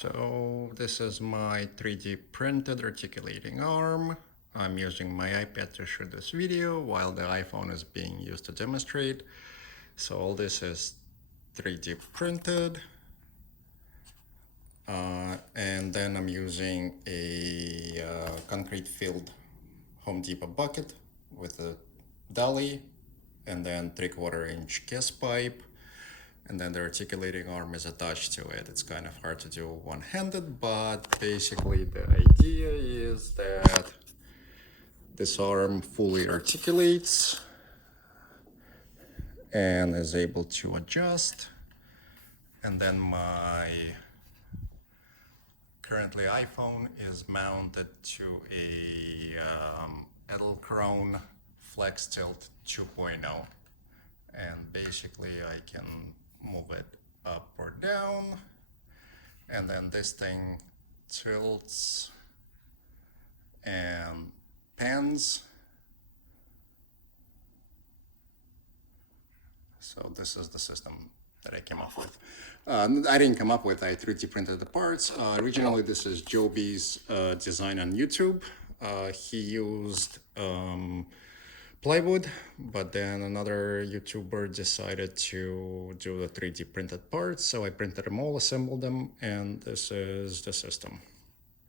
So this is my 3D printed articulating arm. I'm using my iPad to shoot this video while the iPhone is being used to demonstrate. So all this is 3D printed. And then I'm using a concrete filled Home Depot bucket with a dolly and then 3/4 inch gas pipe. And then the articulating arm is attached to it. It's kind of hard to do one-handed, but basically the idea is that this arm fully articulates and is able to adjust. And then my currently iPhone is mounted to a Edelkrone FlexTilt 2.0. And basically I can move it up or down, and then this thing tilts and pans. So this is the system that I came up with. I didn't come up with, I 3D printed the parts. Originally this is Joby's design on YouTube. He used plywood, but then another YouTuber decided to do the 3D printed parts, so I printed them all, assembled them, and this is the system.